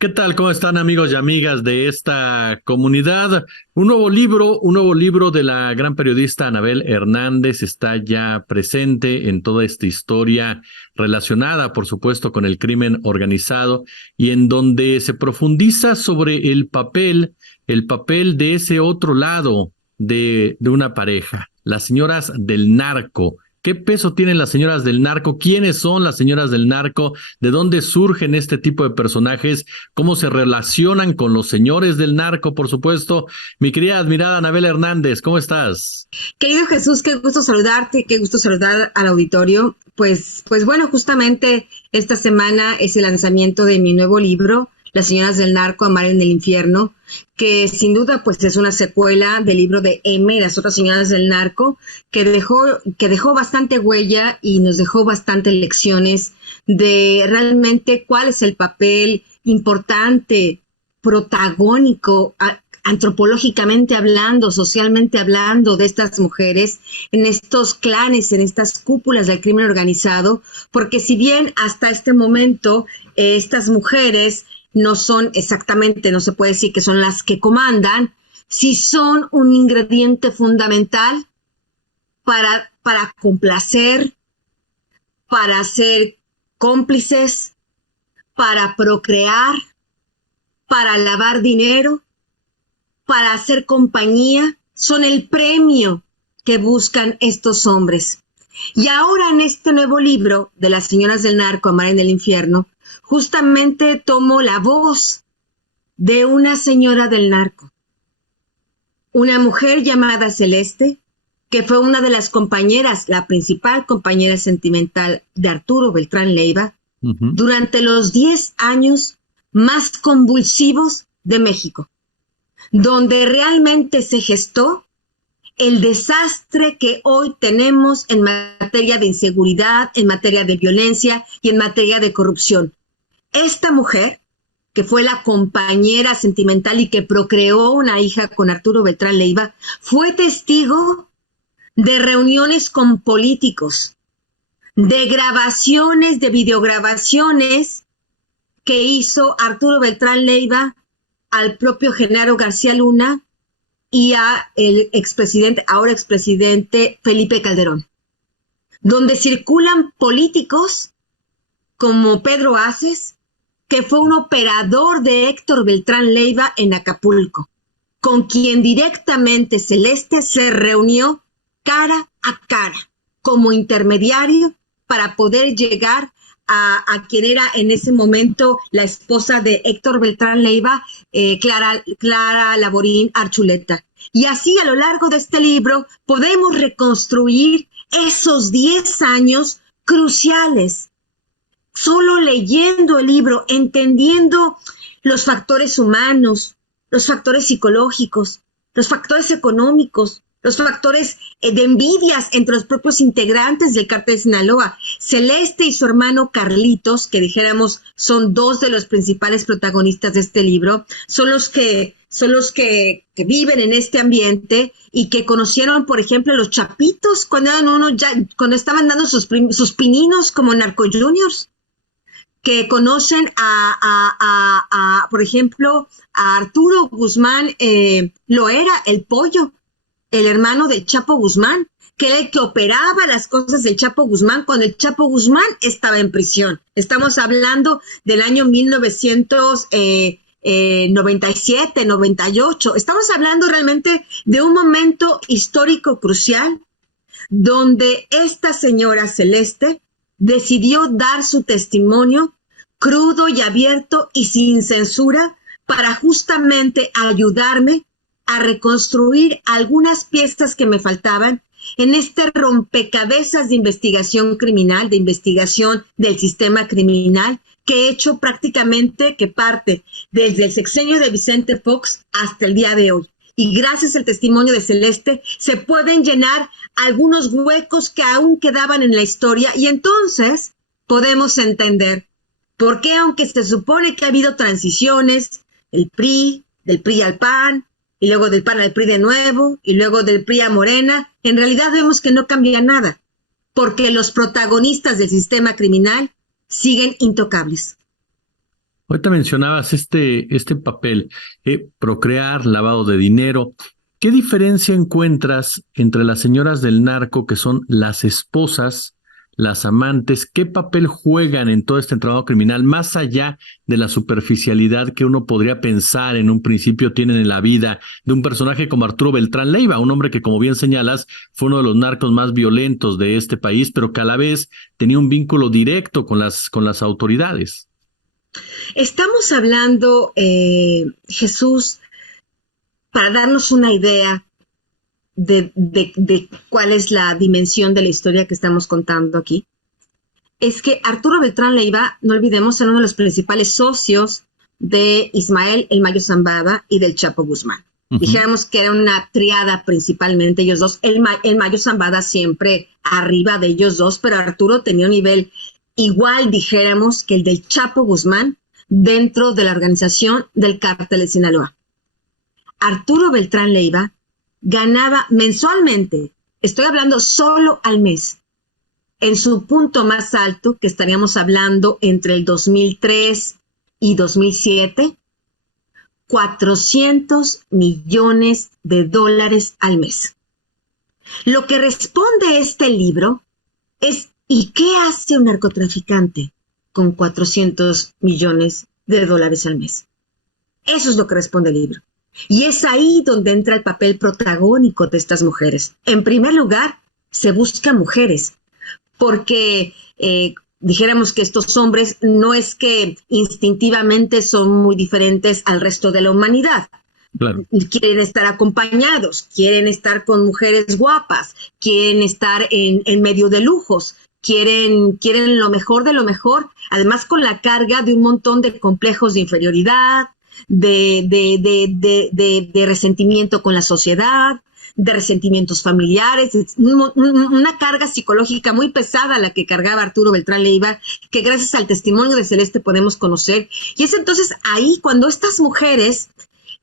¿Qué tal? ¿Cómo están, amigos y amigas de esta comunidad? Un nuevo libro de la gran periodista Anabel Hernández está ya presente en toda esta historia relacionada, por supuesto, con el crimen organizado y en donde se profundiza sobre el papel de ese otro lado de una pareja, las señoras del narco. ¿Qué peso tienen las señoras del narco? ¿Quiénes son las señoras del narco? ¿De dónde surgen este tipo de personajes? ¿Cómo se relacionan con los señores del narco, por supuesto? Mi querida admirada Anabel Hernández, ¿cómo estás? Querido Jesús, qué gusto saludarte, qué gusto saludar al auditorio. Pues bueno, justamente esta semana es el lanzamiento de mi nuevo libro, Las señoras del narco, amar en el infierno, que sin duda pues es una secuela del libro de M y las otras señoras del narco, que dejó bastante huella y nos dejó bastantes lecciones de realmente cuál es el papel importante, protagónico, antropológicamente hablando, socialmente hablando, de estas mujeres en estos clanes, en estas cúpulas del crimen organizado, porque si bien hasta este momento estas mujeres no son exactamente, no se puede decir que son las que comandan, sí son un ingrediente fundamental para complacer, para ser cómplices, para procrear, para lavar dinero, para hacer compañía. Son el premio que buscan estos hombres. Y ahora en este nuevo libro de las señoras del narco, amar en el infierno, justamente tomo la voz de una señora del narco, una mujer llamada Celeste, que fue una de las compañeras, la principal compañera sentimental de Arturo Beltrán Leiva, durante los 10 años más convulsivos de México, donde realmente se gestó el desastre que hoy tenemos en materia de inseguridad, en materia de violencia y en materia de corrupción. Esta mujer, que fue la compañera sentimental y que procreó una hija con Arturo Beltrán Leiva, fue testigo de reuniones con políticos, de grabaciones, de videograbaciones que hizo Arturo Beltrán Leiva al propio Genaro García Luna y a el expresidente, ahora expresidente Felipe Calderón, donde circulan políticos como Pedro Aces, que fue un operador de Héctor Beltrán Leiva en Acapulco, con quien directamente Celeste se reunió cara a cara como intermediario para poder llegar a quien era en ese momento la esposa de Héctor Beltrán Leiva, Clara Laborín Archuleta. Y así a lo largo de este libro podemos reconstruir esos 10 años cruciales. Solo leyendo el libro, entendiendo los factores humanos, los factores psicológicos, los factores económicos, los factores de envidias entre los propios integrantes del Cártel de Sinaloa. Celeste y su hermano Carlitos, que dijéramos son dos de los principales protagonistas de este libro, son los que viven en este ambiente y que conocieron, por ejemplo, a los chapitos cuando estaban dando sus pininos como Narco Juniors, que conocen por ejemplo, a Arturo Guzmán Loera, el Pollo, el hermano del Chapo Guzmán, que era el que operaba las cosas del Chapo Guzmán cuando el Chapo Guzmán estaba en prisión. Estamos hablando del año 1997, 98. Estamos hablando realmente de un momento histórico crucial donde esta señora Celeste decidió dar su testimonio crudo y abierto y sin censura para justamente ayudarme a reconstruir algunas piezas que me faltaban en este rompecabezas de investigación criminal, de investigación del sistema criminal, que he hecho prácticamente que parte desde el sexenio de Vicente Fox hasta el día de hoy. Y gracias al testimonio de Celeste se pueden llenar algunos huecos que aún quedaban en la historia y entonces podemos entender por qué, aunque se supone que ha habido transiciones, del PRI al PAN, y luego del PAN al PRI de nuevo, y luego del PRI a Morena, en realidad vemos que no cambia nada, porque los protagonistas del sistema criminal siguen intocables. Ahorita mencionabas este papel, procrear, lavado de dinero. ¿Qué diferencia encuentras entre las señoras del narco, que son las esposas, las amantes? ¿Qué papel juegan en todo este entramado criminal, más allá de la superficialidad que uno podría pensar en un principio tienen en la vida de un personaje como Arturo Beltrán Leiva, un hombre que, como bien señalas, fue uno de los narcos más violentos de este país, pero que a la vez tenía un vínculo directo con las autoridades? Estamos hablando, Jesús, para darnos una idea de cuál es la dimensión de la historia que estamos contando aquí. Es que Arturo Beltrán Leiva, no olvidemos, era uno de los principales socios de Ismael El Mayo Zambada y del Chapo Guzmán. Dijéramos que era una triada principalmente ellos dos. El Mayo Zambada siempre arriba de ellos dos, pero Arturo tenía un nivel igual, dijéramos, que el del Chapo Guzmán dentro de la organización del Cártel de Sinaloa. Arturo Beltrán Leiva ganaba mensualmente, estoy hablando solo al mes, en su punto más alto, que estaríamos hablando entre el 2003 y 2007, 400 millones de dólares al mes. Lo que responde este libro es, ¿y qué hace un narcotraficante con 400 millones de dólares al mes? Eso es lo que responde el libro. Y es ahí donde entra el papel protagónico de estas mujeres. En primer lugar, se buscan mujeres, porque dijéramos que estos hombres no es que instintivamente son muy diferentes al resto de la humanidad. Claro. Quieren estar acompañados, quieren estar con mujeres guapas, quieren estar en medio de lujos, quieren lo mejor de lo mejor, además con la carga de un montón de complejos de inferioridad, de resentimiento con la sociedad, de resentimientos familiares, una carga psicológica muy pesada la que cargaba Arturo Beltrán Leiva, que gracias al testimonio de Celeste podemos conocer. Y es entonces ahí cuando estas mujeres,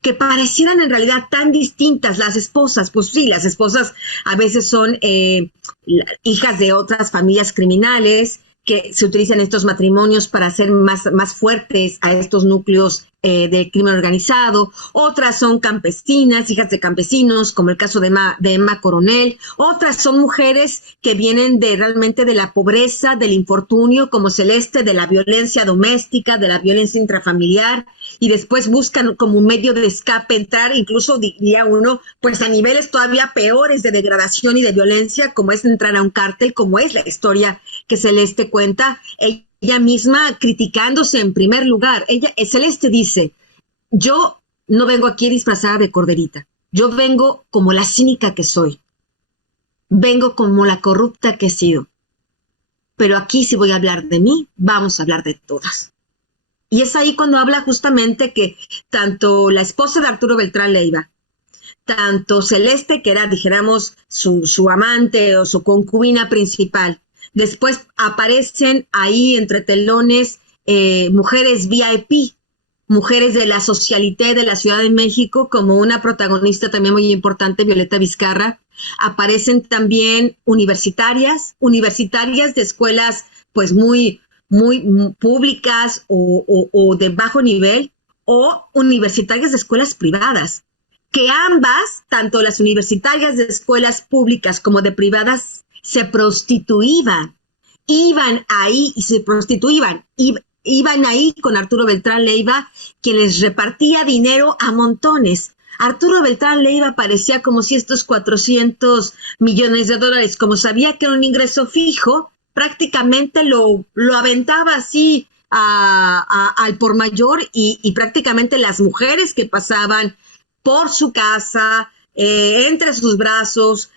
que parecieran en realidad tan distintas, las esposas, pues sí, las esposas a veces son hijas de otras familias criminales, que se utilizan estos matrimonios para hacer más fuertes a estos núcleos del crimen organizado. Otras son campesinas, hijas de campesinos, como el caso de Emma Coronel. Otras son mujeres que vienen realmente de la pobreza, del infortunio, como Celeste, de la violencia doméstica, de la violencia intrafamiliar, y después buscan como un medio de escape entrar, incluso diría uno, pues a niveles todavía peores de degradación y de violencia, como es entrar a un cártel, como es la historia que Celeste cuenta, ella misma criticándose en primer lugar. Celeste dice, yo no vengo aquí disfrazada de corderita, yo vengo como la cínica que soy, vengo como la corrupta que he sido, pero aquí si voy a hablar de mí, vamos a hablar de todas. Y es ahí cuando habla justamente que tanto la esposa de Arturo Beltrán Leiva, tanto Celeste, que era, dijéramos, su amante o su concubina principal, después aparecen ahí entre telones mujeres VIP, mujeres de la socialité de la Ciudad de México, como una protagonista también muy importante, Violeta Vizcarra. Aparecen también universitarias de escuelas pues muy públicas o de bajo nivel, o universitarias de escuelas privadas, que ambas, tanto las universitarias de escuelas públicas como de privadas, se prostituían, iban ahí y se prostituían, iban ahí con Arturo Beltrán Leiva, quien les repartía dinero a montones. Arturo Beltrán Leiva parecía como si estos 400 millones de dólares, como sabía que era un ingreso fijo, prácticamente lo aventaba así al por mayor, y prácticamente las mujeres que pasaban por su casa, entre sus brazos,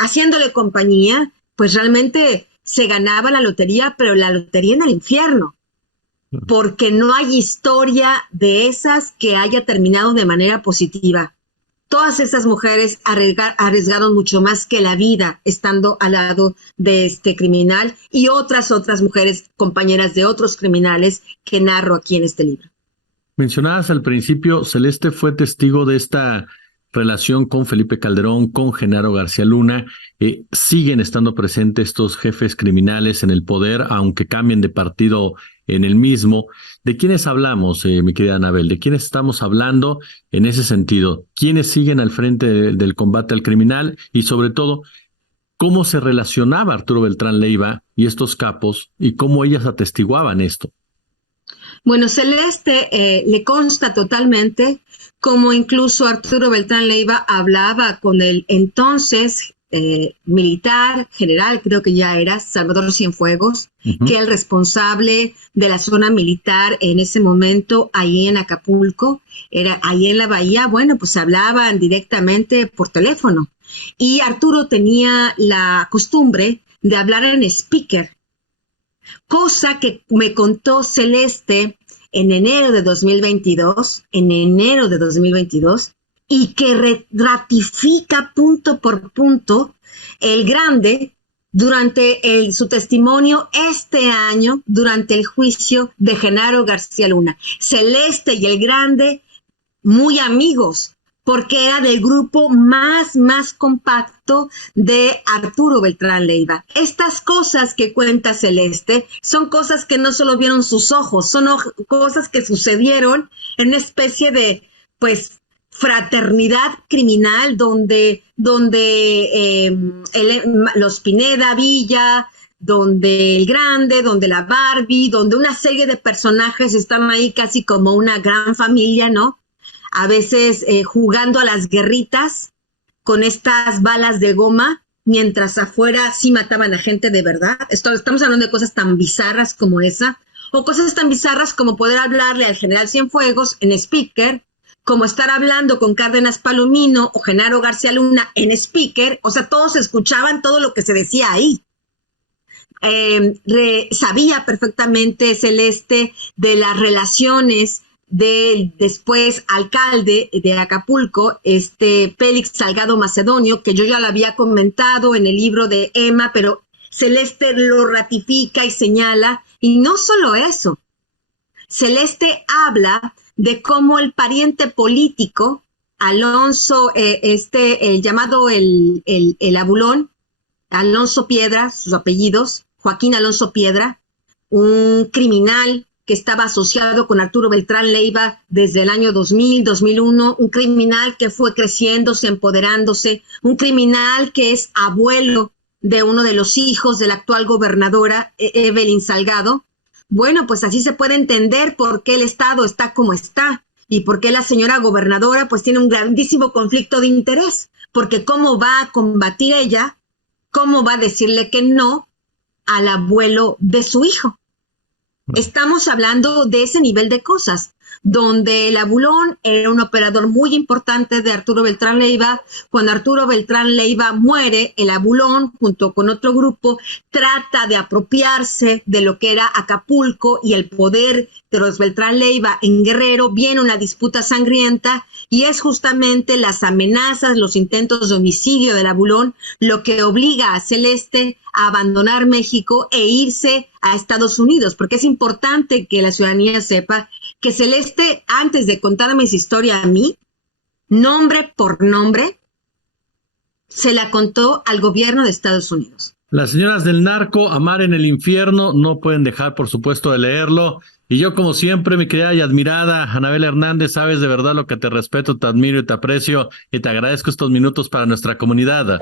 haciéndole compañía, pues realmente se ganaba la lotería, pero la lotería en el infierno, porque no hay historia de esas que haya terminado de manera positiva. Todas esas mujeres arriesgaron mucho más que la vida estando al lado de este criminal, y otras mujeres, compañeras de otros criminales, que narro aquí en este libro. Mencionabas al principio, Celeste fue testigo de esta relación con Felipe Calderón, con Genaro García Luna. Siguen estando presentes estos jefes criminales en el poder, aunque cambien de partido en el mismo. ¿De quiénes hablamos, mi querida Anabel? ¿De quiénes estamos hablando en ese sentido? ¿Quiénes siguen al frente del combate al criminal? Y sobre todo, ¿cómo se relacionaba Arturo Beltrán Leiva y estos capos y cómo ellas atestiguaban esto? Bueno, Celeste le consta totalmente cómo incluso Arturo Beltrán Leiva hablaba con el entonces militar, general, creo que ya era, Salvador Cienfuegos, que era el responsable de la zona militar en ese momento, ahí en Acapulco, era ahí en la bahía. Bueno, pues hablaban directamente por teléfono. Y Arturo tenía la costumbre de hablar en speaker, cosa que me contó Celeste en enero de 2022, y que ratifica punto por punto el Grande durante su testimonio este año, durante el juicio de Genaro García Luna. Celeste y el Grande, muy amigos, porque era del grupo más compacto de Arturo Beltrán Leiva. Estas cosas que cuenta Celeste son cosas que no solo vieron sus ojos, son cosas que sucedieron en una especie de, pues, fraternidad criminal donde los Pineda Villa, donde el Grande, donde la Barbie, donde una serie de personajes están ahí casi como una gran familia, ¿no? A veces jugando a las guerritas con estas balas de goma, mientras afuera sí mataban a gente de verdad. Estamos hablando de cosas tan bizarras como esa, o cosas tan bizarras como poder hablarle al general Cienfuegos en speaker, como estar hablando con Cárdenas Palomino o Genaro García Luna en speaker. O sea, todos escuchaban todo lo que se decía ahí. Sabía perfectamente Celeste de las relaciones del después alcalde de Acapulco, Félix Salgado Macedonio, que yo ya lo había comentado en el libro de Emma, pero Celeste lo ratifica y señala. Y no solo eso, Celeste habla de cómo el pariente político, Alonso, el llamado el abulón, Alonso Piedra, sus apellidos, Joaquín Alonso Piedra, un criminal que estaba asociado con Arturo Beltrán Leiva desde el año 2000, 2001, un criminal que fue creciéndose, empoderándose, un criminal que es abuelo de uno de los hijos de la actual gobernadora, Evelyn Salgado. Bueno, pues así se puede entender por qué el Estado está como está y por qué la señora gobernadora pues tiene un grandísimo conflicto de interés, porque cómo va a combatir ella, cómo va a decirle que no al abuelo de su hijo. Estamos hablando de ese nivel de cosas, donde el abulón era un operador muy importante de Arturo Beltrán Leiva. Cuando Arturo Beltrán Leiva muere, el abulón, junto con otro grupo, trata de apropiarse de lo que era Acapulco y el poder de los Beltrán Leiva en Guerrero. Viene una disputa sangrienta y es justamente las amenazas, los intentos de homicidio del abulón lo que obliga a Celeste a abandonar México e irse a Estados Unidos, porque es importante que la ciudadanía sepa que Celeste, antes de contarme esa historia a mí, nombre por nombre, se la contó al gobierno de Estados Unidos. Las señoras del narco, Amar en el infierno, no pueden dejar, por supuesto, de leerlo. Y yo, como siempre, mi querida y admirada Anabel Hernández, sabes de verdad lo que te respeto, te admiro y te aprecio, y te agradezco estos minutos para nuestra comunidad.